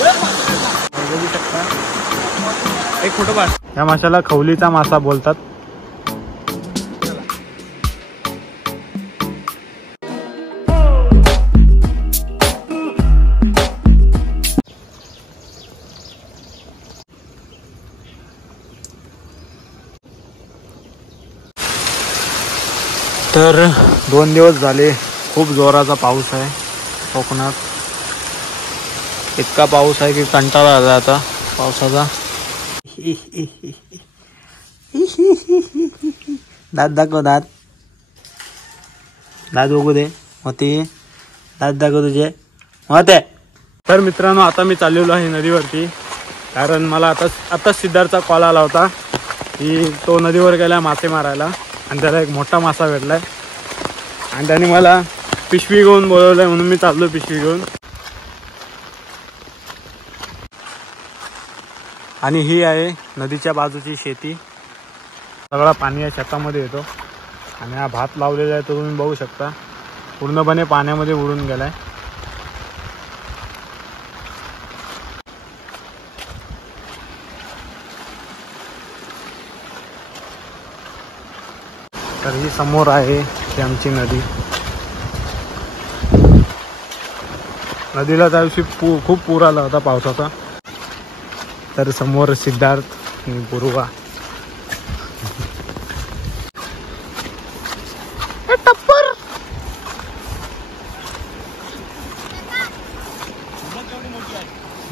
बघू शकता एक फोटो काढ। या माशाला खवलीचा मासा बोलतात। तर 2 दिवस झाले खूप जोराचा पाऊस आहे कोकणात। इतका पाऊस आहे की कंटाळा आला आता पावसाचा। दात दाखव, दात दात बघू दे होते, दात दाखव तुझे होते। तर मित्रांनो आता मी चाललेलो आहे नदीवरती, कारण मला आता सिद्धार्थचा कॉल आला होता की तो नदीवर गेला मासे मारायला आणि त्याला एक मोठा मासा भेटलाय आणि त्याने मला पिशवी घेऊन बोलवलंय, म्हणून मी चाललो पिशवी घेऊन। आणि ही आहे नदीच्या बाजूची शेती, सगळा पाणी या शेतामध्ये येतो आणि हा भात लावलेला आहे तो तुम्ही बघू शकता पूर्णपणे पाण्यामध्ये उडून गेलाय। तर ही समोर आहे ही आमची नदी। नदीला त्या दिवशी खूप पूर आला होता पावसाचा। तर समोर सिद्धार्थ आणि गुरुवा। टप्पर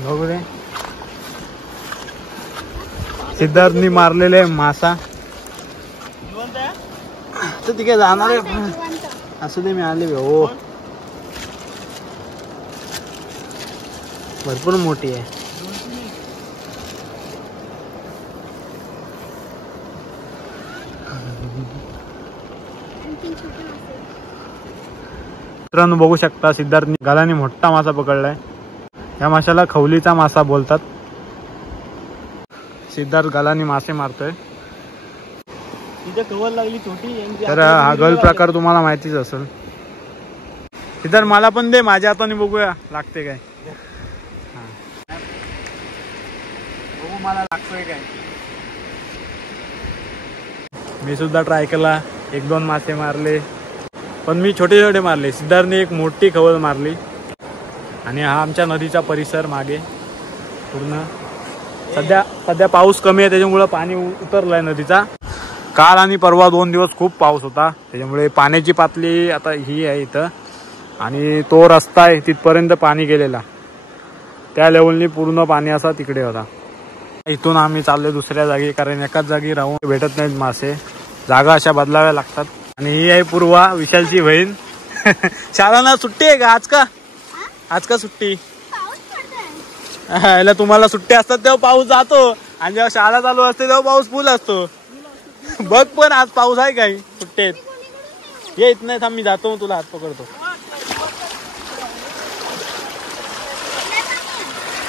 बघू दे सिद्धार्थनी मारलेले मासा। तर तिकडे जाणार आहे असं ते मी आले हो, भरपूर मोठी आहे। मित्रांनो बघू शकता सिद्धार्थनी गालाने मोठा मासा पकडलाय। या माशाला खवलीचा मासा बोलतात। सिद्धार्थ गालाने मासे मारतोय। कवर लागली छोटी। तर हा गल प्रकार तुम्हाला माहितीच असेल। सिद्धार्थ मला पण दे, माझ्या हाताने बघूया लागते काय। बघू मला लागतोय काय। मी सुद्धा ट्राय केला, 1-2 मासे मारले पण मी छोटे छोटे मारले। सिद्धार्थने एक मोठी खवल मारली। आणि हा आमच्या नदीचा परिसर मागे पूर्ण सध्या पाऊस कमी आहे त्याच्यामुळे पाणी उतरलंय नदीचा। काल आणि परवा 2 दिवस खूप पाऊस होता त्याच्यामुळे पाण्याची पातळी आता ही आहे इथं आणि तो रस्ता आहे तिथपर्यंत पाणी गेलेला, त्या लेवलनी पूर्ण पाणी असा तिकडे होता। इथून आम्ही चाललोय दुसऱ्या जागी, कारण एकाच जागी राहून भेटत नाहीत मासे, जागा अशा बदलाव्या लागतात। आणि ही आहे पूर्वा, विशालची बहीण। शाळांना सुट्टी आहे का आज का सुट्टी? याला तुम्हाला सुट्टी असतात तेव्हा पाऊस जातो आणि जेव्हा शाळा चालू असते तेव्हा पाऊस फुल असतो। बघ पण आज पाऊस आहे काय सुट्टीत? ये इथं नाही थांब, मी जातो तुला हात पकडतो।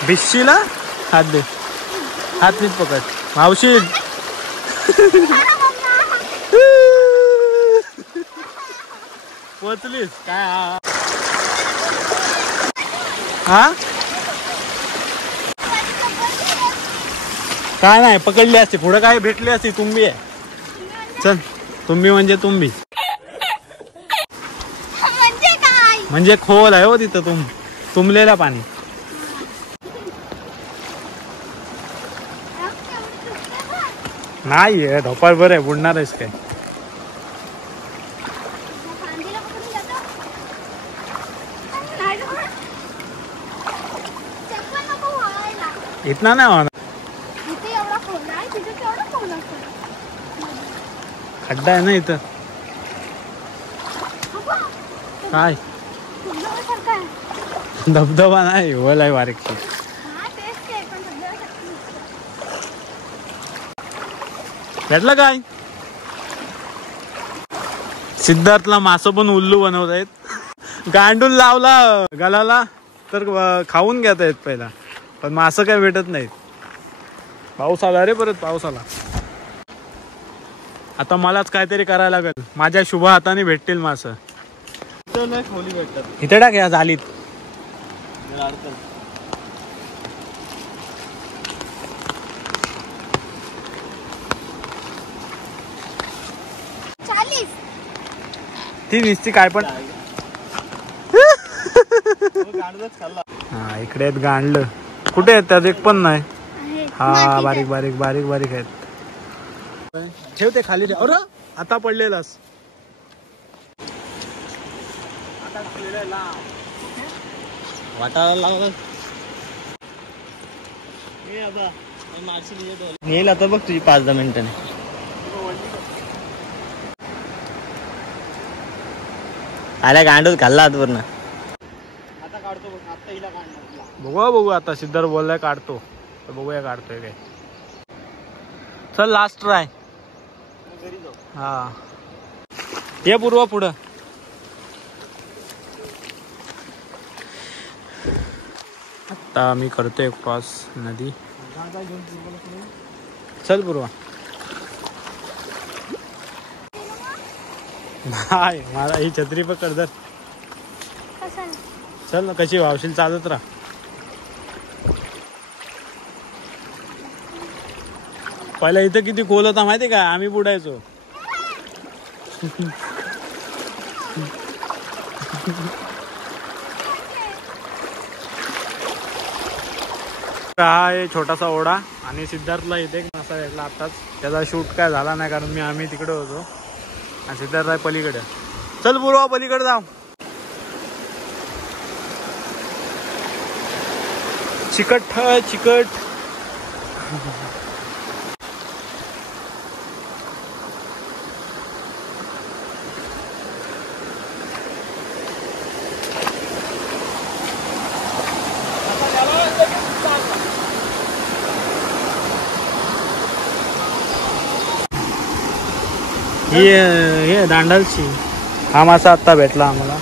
भिशीला हात दे, हात नीट पकड मावशी। पोचलीस काय? हा काय नाही पकडली असते, पुढे काय भेटली असती तुंबी आहे। चल तुंबी म्हणजे तुंबी म्हणजे खोल आहे हो तिथं तुंबलेला पाणी। नाही ढोपाळ बरं आहे, बुडणार आहेस काय? इतना नाही होणार, खड्डा आहे ना इथं। काय धबधबा नाही, वल आहे बारीकची। भेटलं काय? सिद्धार्थला मासं पण उल्लू बनवत आहेत। गांडून लावला गलाला तर खाऊन घेत आहेत पहिला, पण मासं काय भेटत नाहीत। पाऊस आला रे, परत पाऊस आला। आता मलाच काहीतरी करायला लागेल, माझ्या शुभ हाताने भेटतील मासं। खोली भेटतात इथे टाक या जालीत। ती निसती काय पण हा इकडे आहेत गांडलं. कुठे आहेत त्यात एक पण नाही. हा बारीक बारीक बारीक बारीक आहेत. ठेवते खाली ठेव. अरे आता पडलेलास. वाटायला लागला नेल आता बघ तुझी 5-10 मिनिटांनी. आल्या गांडूच घालला आतवर ना. बघू आता सिद्धार्थ बोललाय काढतो तर बघूया काढतोय काय. चल लास्ट ट्राय. हा ये पूर्वा पुढं. आता मी करतोय क्रॉस नदी. चल पूर्वा. नाही मला ही छत्री पकड धर. चल ना कशी वावशील चालत राहा. पहिला इथं किती खोल होता माहिती का आम्ही बुडायचो. हा आहे छोटासा ओढा आणि सिद्धार्थला इथे मासा भेटला आताच. त्याचा शूट काय झाला नाही कारण आम्ही तिकडे होतो आणि सिद्धार्थ आहे पलीकडे. चल पूर्वा पलीकडे जाऊ. चिकट चिकट. हे दांडालची. हा मासा आत्ता भेटला आम्हाला.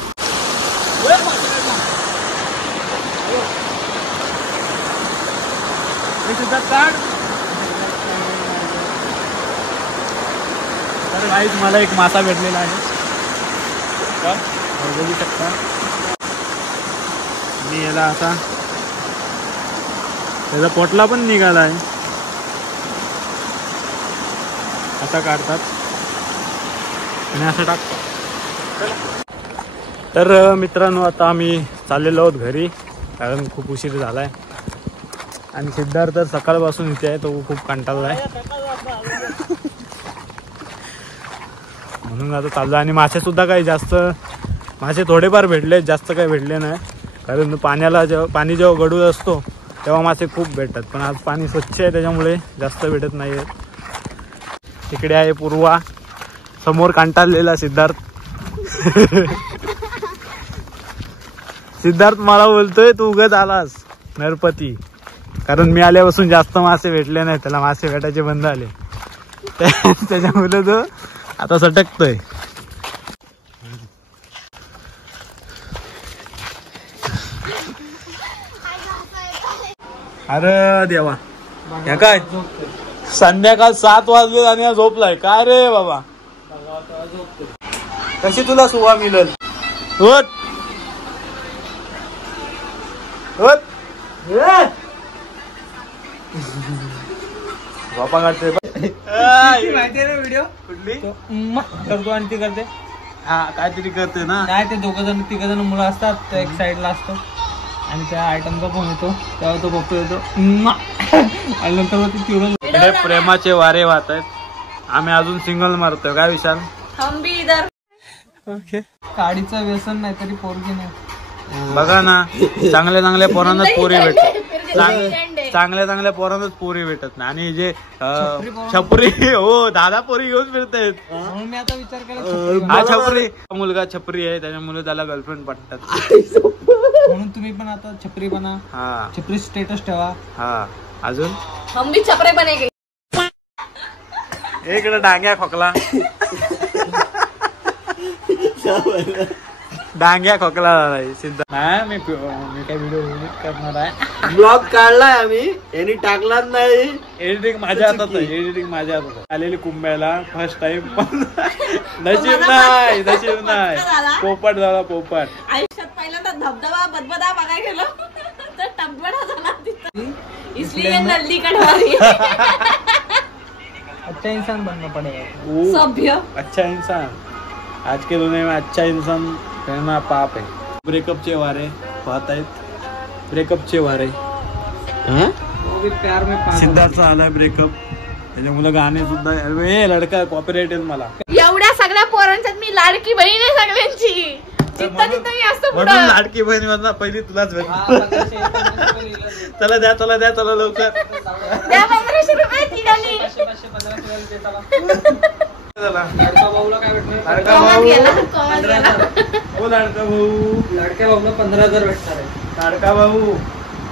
तर गाईज मला एक मासा भेटलेला आहे बघू शकता. मी याला आता त्याचा पोटला पण निघाला आहे. आता काढतात आणि असं टाकतात. तर मित्रांनो आता आम्ही चाललेलो आहोत घरी कारण खूप उशीर झालाय आणि सिद्धार्थ तर सकाळपासून इथे आहे. तो खूप कंटाळला आहे म्हणून आता चाललो. आणि मासे सुद्धा काही जास्त मासे थोडेफार भेटले जास्त काही भेटले नाही कारण पाणी जेव्हा गडूळ असतो तेव्हा मासे खूप भेटतात. पण आज पाणी स्वच्छ आहे त्याच्यामुळे जास्त भेटत नाही आहेत. तिकडे आहे पूर्वा. समोर कंटाळलेला सिद्धार्थ. सिद्धार्थ मला बोलतोय तू उगाच आलास नरपती कारण मी आल्यापासून जास्त मासे भेटले नाही. त्याला मासे भेटायचे बंद आले त्याच्यामुळे तो आता सटकतोय. अरे देवा ह्या काय संध्याकाळ 7 वाजले आणि झोपलाय काय रे बाबा. कशी तुला सुवा मिळेल. उठ उठ. झोपा काढते माहिती आहे व्हिडिओ कुठली करतो आणि ती करते. हा काहीतरी करते ना. काय ते 2-3 मुलं असतात. तो एक साईडला असतो आणि त्या आयटमचा फोन येतो तेव्हा तो बघतो येतो आणि नंतर मग ती चिडून. इकडे प्रेमाचे वारे वाहत आहेत. आम्ही अजून सिंगल मारतोय काय विशाल. ओके काडीचं व्यसन नाही तरी पोरगी नाही. बघा ना चांगल्या चांगल्या पोरांनाच पोरी भेटत. चांगल्या पोरांनाच पोरी भेटत नाही आणि जे छपरी हो दादा पोरी घेऊन फिरतायत. म्हणून मी आता विचार केला हा छपरी मुलगा छपरी आहे त्याच्यामुळे त्याला गर्लफ्रेंड पटतात. म्हणून तुम्ही पण आता छपरी बना. हा छपरी स्टेटस ठेवा. हा अजून हम भी छपरे बनेंगे. इकडे डांग्या खोकला. डांग्या खोकला झालाय सिद्धा. नाही मी काय व्हिडिओ एडिट करणार आहे. ब्लॉग काढलाय आम्ही यांनी टाकलाच नाही. एडिटिंग माझ्या हातात आहे. एडिटिंग माझ्या हातात आहे. आलेली कुंभ्याला फर्स्ट टाइम पण नशीब नाही पोपट झाला. पोपट आयुष्यात पहिल्यांदा धबधबा बदबदा बघायला गेलो तर टबडा झाला तिथं. इसलिए नल्ली कटवाली. अच्छा इंसान बनना पडेगा. सभ्य अच्छा इंसान. आज के दुनिया में अच्छा इंसान रहना पाप है. ब्रेकअपचे वारे पाहत आहेत. ब्रेकअपचे वारे. वो भी प्यार में पागल. सिद्धार्थचा आलाय ब्रेकअप. त्याच्यामुळे गाणे सुद्धा अरे लडका कॉपीराइट आहे मला. एवढ्या सगळ्या पोरांच्यात मी लाडकी बहीण आहे सगळ्यांची. जिथं तिथं मी असतो म्हणून पुढं. लाडकी बहीण म्हणा पहिली तुलाच भेट. हा, 1500 लिहिलं. चला द्या चला लवकर. द्या 1500 रुपये तिघांनी. 500-1500 देताला. चला लाडका भाऊला काय भेटणार? लाडका कॉमन भाऊ. गेला, कॉमन गेला. हो लाडका भाऊ. लाडक्या भाऊला 15,000 भेटणार आहे. लाडका भाऊ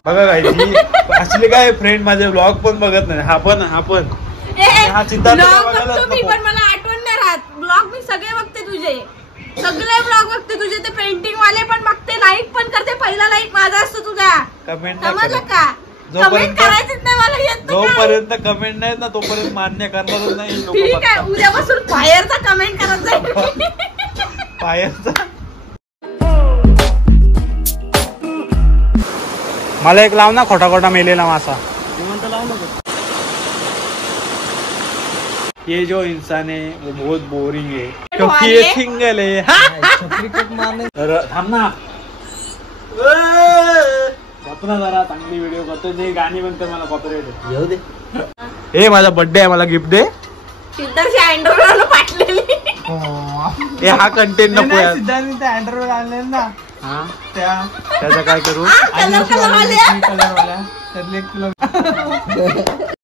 बघा काय असले काय फ्रेंड माझे ब्लॉग पण बघत नाही. हा पण हा सिद्धार्थ ब्लॉग बघायलाच बघतो मी नको. पण मला आठवण नाही राहत. ब्लॉग मी सगळे बघते तुझे. सगळे ब्लॉग बघते तुझे. ते पेंटिंग वाले पण बघते. लाईक पण करते. पहिला लाईक माझा असतो तुझा. कमेंट नाही समजलं करत. का? जोपर्यंत- कमेंट करायचीच नाही मला येत नाही काय. जोपर्यंत कमेंट नाही ना तोपर्यंत मान्य करणारच नाही लोक. ठीक आहे उद्यापासून बाहेरचा कमेंट करत जाईल. पायाचा मला एक लाव ना खोटा मेलेला मासा. ये जो इंसान है वो बहुत बोरिंग है क्योंकि ये सिंगल है. छपरी कट मारणे. तर थांब ना. आपण जरा चांगली व्हिडिओ करतो. जे गाणी म्हणते मला कॉपीराइट येऊ दे. हे माझा बर्थडे आहे मला गिफ्ट दे. सिद्धार्थची अँड्रॉइड पाठलेली. हे हा कंटेंट नको यार. सिद्धांत अँड्रॉइड आणले ना हा त्या त्याचं काय करू. कलर वाले. कलर वाल्या त्यातले एक तुला